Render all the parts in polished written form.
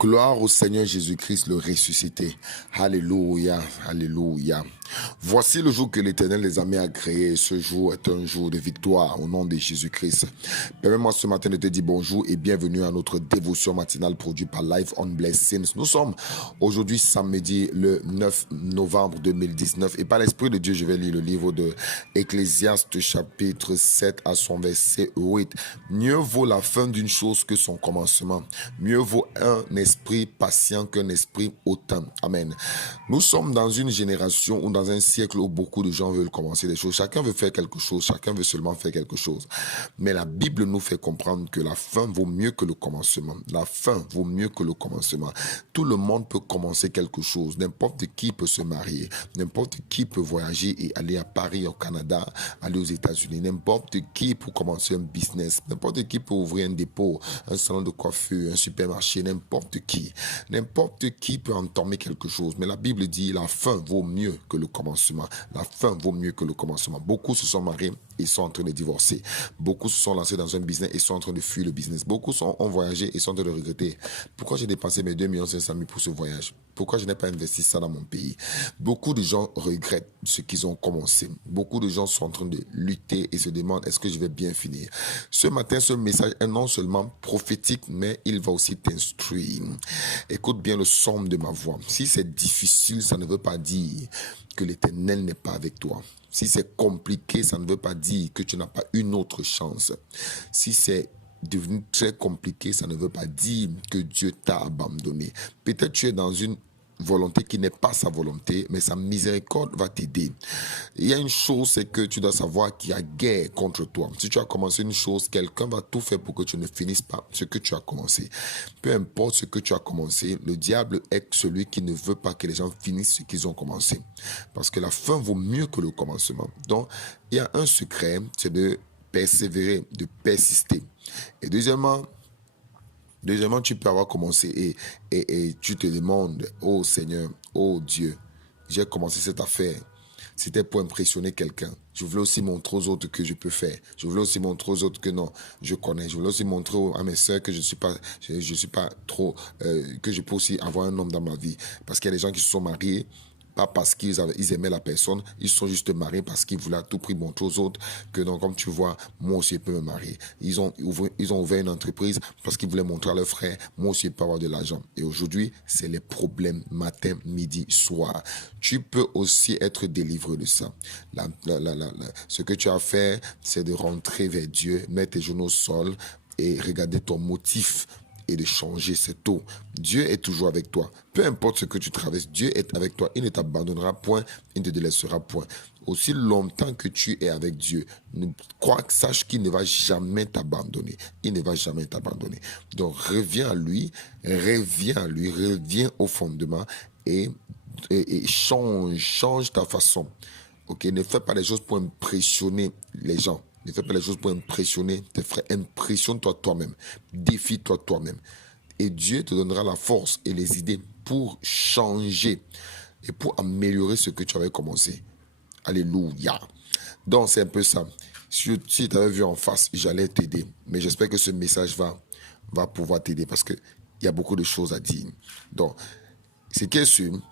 Gloire au Seigneur Jésus-Christ, le ressuscité. Alléluia, alléluia. Voici le jour que l'Éternel les a mis à créer. Ce jour est un jour de victoire au nom de Jésus-Christ. Permets-moi ce matin de te dire bonjour et bienvenue à notre dévotion matinale produite par Life on Blessings. Nous sommes aujourd'hui samedi le 9 novembre 2019 et par l'Esprit de Dieu, je vais lire le livre de Ecclésiaste chapitre 7 à son verset 8. Mieux vaut la fin d'une chose que son commencement. Mieux vaut un esprit patient qu'un esprit hautain. Amen. Nous sommes dans une génération ou dans un siècle où beaucoup de gens veulent commencer des choses. Chacun veut faire quelque chose. Chacun veut seulement faire quelque chose. Mais la Bible nous fait comprendre que la fin vaut mieux que le commencement. La fin vaut mieux que le commencement. Tout le monde peut commencer quelque chose. N'importe qui peut se marier. N'importe qui peut voyager et aller à Paris, au Canada, aller aux États-Unis. N'importe qui peut commencer un business. N'importe qui peut ouvrir un dépôt, un salon de coiffure, un supermarché. N'importe qui peut entamer quelque chose. Mais la Bible dit la fin vaut mieux que le commencement. La fin vaut mieux que le commencement. Beaucoup se sont mariés et sont en train de divorcer. Beaucoup se sont lancés dans un business et sont en train de fuir le business. Beaucoup ont voyagé et sont en train de regretter. Pourquoi j'ai dépensé mes 2 500 000 pour ce voyage? Pourquoi je n'ai pas investi ça dans mon pays? Beaucoup de gens regrettent ce qu'ils ont commencé. Beaucoup de gens sont en train de lutter et se demandent est-ce que je vais bien finir? Ce matin, ce message est non seulement prophétique, mais il va aussi t'instruire. Écoute bien le son de ma voix. Si c'est difficile, ça ne veut pas dire que l'Éternel n'est pas avec toi. Si c'est compliqué, ça ne veut pas dire que tu n'as pas une autre chance. Si c'est devenu très compliqué, ça ne veut pas dire que Dieu t'a abandonné. Peut-être tu es dans une volonté qui n'est pas sa volonté, mais sa miséricorde va t'aider. Il y a une chose, c'est que tu dois savoir qu'il y a guerre contre toi. Si tu as commencé une chose, quelqu'un va tout faire pour que tu ne finisses pas ce que tu as commencé. Peu importe ce que tu as commencé, le diable est celui qui ne veut pas que les gens finissent ce qu'ils ont commencé. Parce que la fin vaut mieux que le commencement. Donc, il y a un secret, c'est de persévérer, de persister. Et deuxièmement, tu peux avoir commencé et tu te demandes, oh Seigneur, oh Dieu, j'ai commencé cette affaire. C'était pour impressionner quelqu'un. Je voulais aussi montrer aux autres que je peux faire. Je voulais aussi montrer aux autres que non, je connais. Je voulais aussi montrer à mes soeurs que je suis pas trop, que je peux aussi avoir un homme dans ma vie. Parce qu'il y a des gens qui se sont mariés, pas parce qu'ils aimaient la personne, ils sont juste mariés parce qu'ils voulaient à tout prix montrer aux autres que non, comme tu vois, moi aussi je peux me marier. Ils ont ouvert une entreprise parce qu'ils voulaient montrer à leurs frères, moi aussi je peux avoir de l'argent. Et aujourd'hui, c'est les problèmes matin, midi, soir. Tu peux aussi être délivré de ça. Ce que tu as fait, c'est de rentrer vers Dieu, mettre tes genoux au sol et regarder ton motif et de changer cette eau. Dieu est toujours avec toi. Peu importe ce que tu traverses, Dieu est avec toi. Il ne t'abandonnera point, il ne te délaissera point. Aussi longtemps que tu es avec Dieu, sache qu'il ne va jamais t'abandonner. Il ne va jamais t'abandonner. Donc reviens au fondement et change ta façon. Ok, ne fais pas les choses pour impressionner les gens. Ne fais pas les choses pour impressionner tes frères. Impressionne-toi toi-même. Défie-toi toi-même. Et Dieu te donnera la force et les idées pour changer et pour améliorer ce que tu avais commencé. Alléluia. Donc, c'est un peu ça. Si tu avais vu en face, j'allais t'aider. Mais j'espère que ce message va pouvoir t'aider parce qu'il y a beaucoup de choses à dire. Donc, c'est que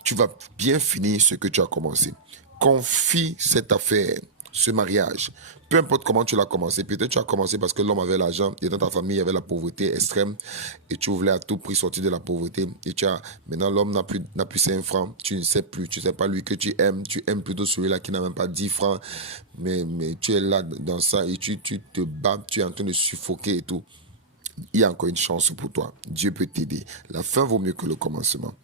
tu vas bien finir ce que tu as commencé. Confie cette affaire, ce mariage. Peu importe comment tu l'as commencé. Peut-être tu as commencé parce que l'homme avait l'argent et dans ta famille, il y avait la pauvreté extrême et tu voulais à tout prix sortir de la pauvreté. Et maintenant, l'homme n'a plus 5 francs. Tu ne sais plus. Tu ne sais pas lui que tu aimes. Tu aimes plutôt celui-là qui n'a même pas 10 francs. Mais tu es là dans ça et tu te bats. Tu es en train de suffoquer et tout. Il y a encore une chance pour toi. Dieu peut t'aider. La fin vaut mieux que le commencement.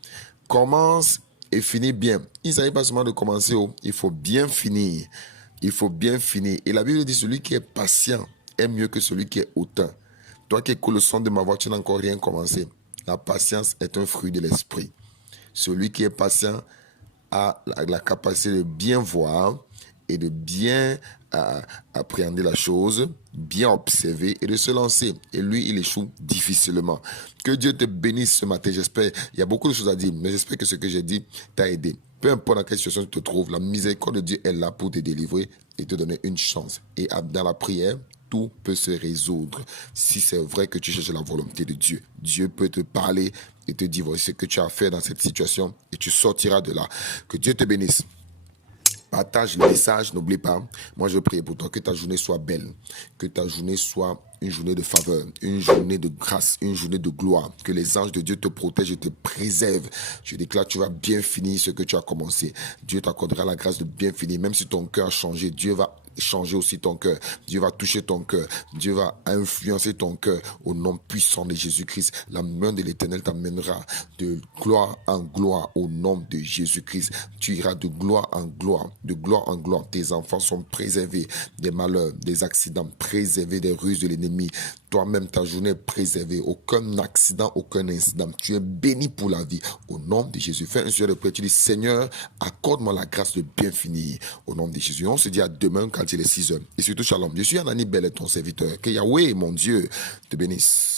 Commence et finis bien. Il ne s'agit pas seulement de commencer, il faut bien finir. Il faut bien finir. Et la Bible dit celui qui est patient est mieux que celui qui est hautain. Toi qui écoutes le son de ma voix, tu n'as encore rien commencé. La patience est un fruit de l'esprit. Celui qui est patient a la capacité de bien voir et de bien appréhender la chose, bien observer et de se lancer. Et lui, il échoue difficilement. Que Dieu te bénisse ce matin, j'espère. Il y a beaucoup de choses à dire, mais j'espère que ce que j'ai dit t'a aidé. Peu importe dans quelle situation tu te trouves, la miséricorde de Dieu est là pour te délivrer et te donner une chance. Et dans la prière, tout peut se résoudre. Si c'est vrai que tu cherches la volonté de Dieu, Dieu peut te parler et te dire voici ce que tu as fait dans cette situation et tu sortiras de là. Que Dieu te bénisse. Partage le message, n'oublie pas. Moi, je prie pour toi que ta journée soit belle, que ta journée soit une journée de faveur, une journée de grâce, une journée de gloire. Que les anges de Dieu te protègent et te préservent. Je déclare, tu vas bien finir ce que tu as commencé. Dieu t'accordera la grâce de bien finir. Même si ton cœur a changé, Dieu va changer aussi ton cœur. Dieu va toucher ton cœur. Dieu va influencer ton cœur au nom puissant de Jésus-Christ. La main de l'Éternel t'amènera de gloire en gloire au nom de Jésus-Christ. Tu iras de gloire en gloire, de gloire en gloire. Tes enfants sont préservés des malheurs, des accidents, préservés des ruses de l'ennemi. Toi-même, ta journée est préservée. Aucun accident, aucun incident. Tu es béni pour la vie. Au nom de Jésus. Fais un sujet de prière. Tu dis, Seigneur, accorde-moi la grâce de bien finir. Au nom de Jésus. On se dit à demain quand il est 6 heures. Et surtout, shalom. Je suis Anani Bellet, ton serviteur. Que Yahweh, mon Dieu, te bénisse.